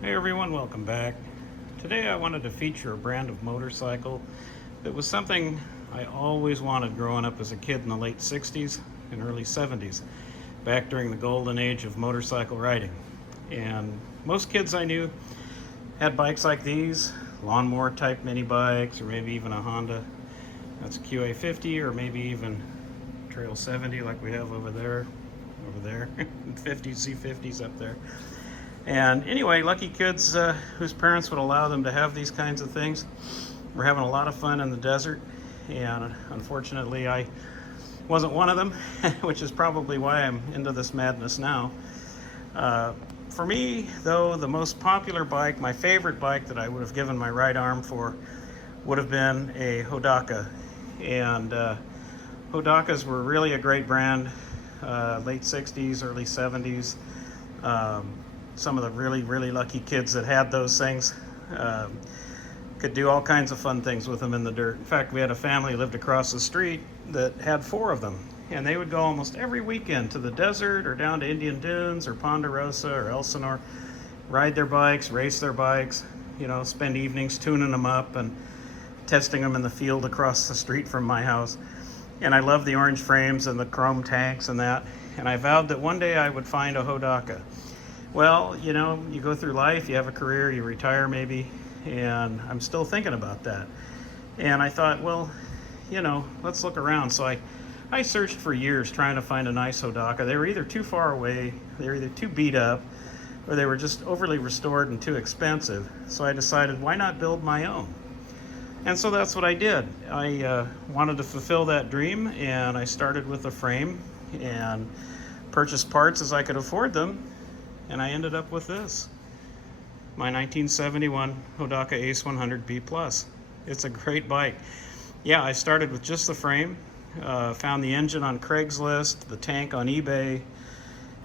Hey everyone, welcome back. Today I wanted to feature a brand of motorcycle that was something I always wanted growing up as a kid in the late 60s and early 70s, back during the golden age of motorcycle riding. And most kids I knew had bikes like these, lawnmower type mini bikes, or maybe even a Honda. That's a QA50, or maybe even Trail 70 like we have over there, 50s, C50s up there. And anyway, lucky kids whose parents would allow them to have these kinds of things were having a lot of fun in the desert. And unfortunately, I wasn't one of them, which is probably why I'm into this madness now. For me, though, the most popular bike, my favorite bike that I would have given my right arm for, would have been a Hodaka. And Hodakas were really a great brand, late 60s, early 70s. Some of the really lucky kids that had those things could do all kinds of fun things with them in the dirt. In fact, we had a family who lived across the street that had 4 of them, and they would go almost every weekend to the desert or down to Indian Dunes or Ponderosa or Elsinore, ride their bikes, race their bikes, spend evenings tuning them up and testing them in the field across the street from my house. And I loved the orange frames and the chrome tanks and that, and I vowed that one day I would find a Hodaka. Well, you go through life, you have a career, you retire maybe, and I'm still thinking about that. And I thought, well, let's look around. So I searched for years trying to find a nice Hodaka. They were either too far away, they were either too beat up, or they were just overly restored and too expensive. So I decided, why not build my own? And so that's what I did. I wanted to fulfill that dream, and I started with a frame and purchased parts as I could afford them. And I ended up with this, my 1971 Hodaka Ace 100B Plus. It's a great bike. Yeah, I started with just the frame, found the engine on Craigslist, the tank on eBay,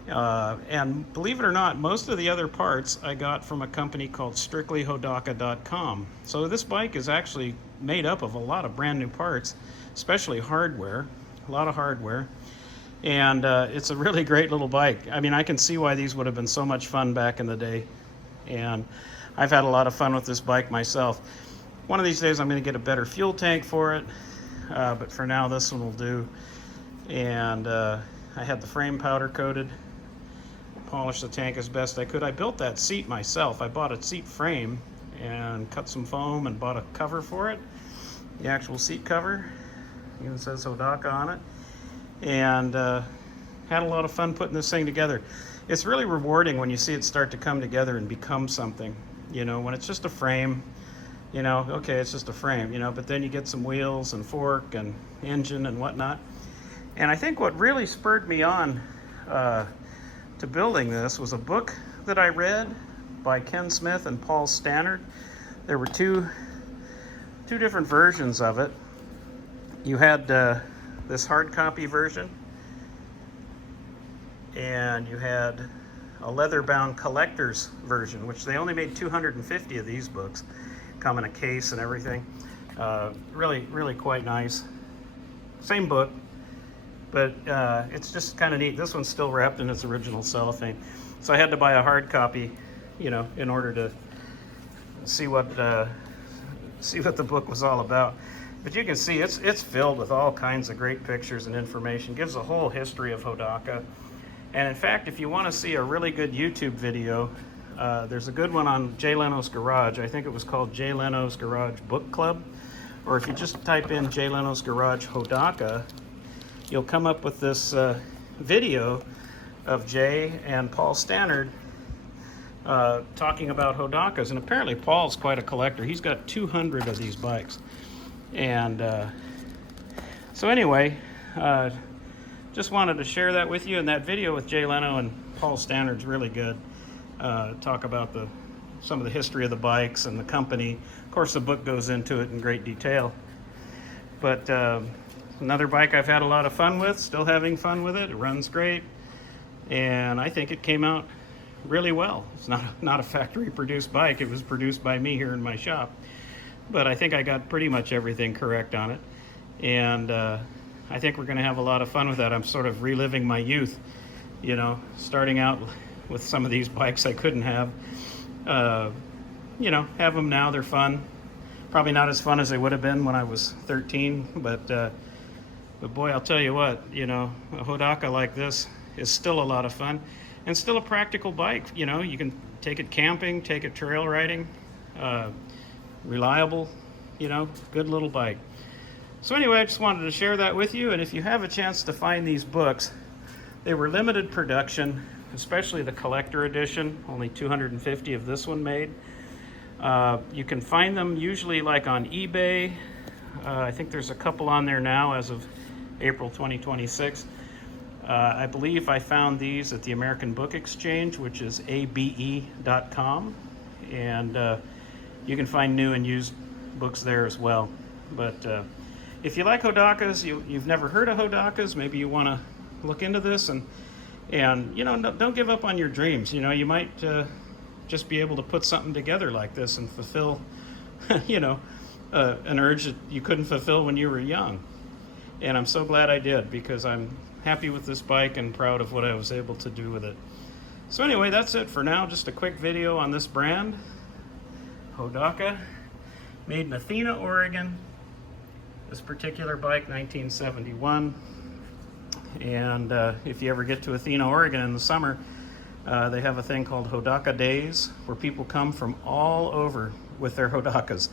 and believe it or not, most of the other parts I got from a company called strictlyhodaka.com. So this bike is actually made up of a lot of brand new parts, especially hardware, a lot of hardware. And it's a really great little bike. I mean, I can see why these would have been so much fun back in the day. And I've had a lot of fun with this bike myself. One of these days I'm going to get a better fuel tank for it. But for now, this one will do. And I had the frame powder coated, polished the tank as best I could. I built that seat myself. I bought a seat frame and cut some foam and bought a cover for it. The actual seat cover. Even says Hodaka on it. And had a lot of fun putting this thing together. It's really rewarding when you see it start to come together and become something. When it's just a frame, okay, it's just a frame, but then you get some wheels and fork and engine and whatnot. And I think what really spurred me on to building this was a book that I read by Ken Smith and Paul Stannard. There were two different versions of it. You had this hard copy version, and you had a leather-bound collector's version, which they only made 250 of these books, come in a case and everything. Really quite nice. Same book, but it's just kind of neat. This one's still wrapped in its original cellophane, so I had to buy a hard copy, in order to see what the book was all about. But you can see it's filled with all kinds of great pictures and information. Gives a whole history of Hodaka. And in fact, if you want to see a really good YouTube video, there's a good one on Jay Leno's Garage. I think it was called Jay Leno's Garage Book Club. Or if you just type in Jay Leno's Garage Hodaka, you'll come up with this video of Jay and Paul Stannard talking about Hodakas. And apparently Paul's quite a collector. He's got 200 of these bikes. And so anyway, just wanted to share that with you. And that video with Jay Leno and Paul Stannard's really good. Talk about some of the history of the bikes and the company. Of course, the book goes into it in great detail. But another bike I've had a lot of fun with, still having fun with it. It runs great. And I think it came out really well. It's not a factory-produced bike. It was produced by me here in my shop. But I think I got pretty much everything correct on it. And I think we're going to have a lot of fun with that. I'm sort of reliving my youth, starting out with some of these bikes I couldn't have, Uh, you know, have them now. They're fun. Probably not as fun as they would have been when I was 13, but boy, I'll tell you what, you know, a Hodaka like this is still a lot of fun and still a practical bike. You know, you can take it camping, take it trail riding, uh, reliable, you know, good little bike. So anyway, I just wanted to share that with you. And if you have a chance to find these books, they were limited production, especially the collector edition, only 250 of this one made. You can find them usually like on eBay. I think there's a couple on there now as of April 2026. I believe I found these at the American Book Exchange, which is abe.com. And you can find new and used books there as well. But if you like Hodakas, you've never heard of Hodakas, maybe you want to look into this and you know, don't give up on your dreams. You know, you might just be able to put something together like this and fulfill, you know, an urge that you couldn't fulfill when you were young. And I'm so glad I did, because I'm happy with this bike and proud of what I was able to do with it. So anyway, that's it for now. Just a quick video on this brand, Hodaka, made in Athena, Oregon. This particular bike, 1971. And if you ever get to Athena, Oregon in the summer, they have a thing called Hodaka Days, where people come from all over with their Hodakas.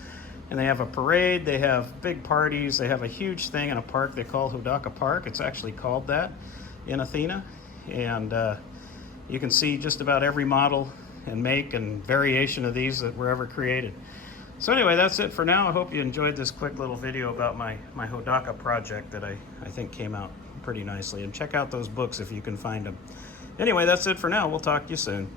And they have a parade, they have big parties, they have a huge thing in a park they call Hodaka Park. It's actually called that in Athena. And you can see just about every model and make and variation of these that were ever created. So anyway, that's it for now. I hope you enjoyed this quick little video about my Hodaka project that I think came out pretty nicely. And check out those books if you can find them. Anyway, that's it for now. We'll talk to you soon.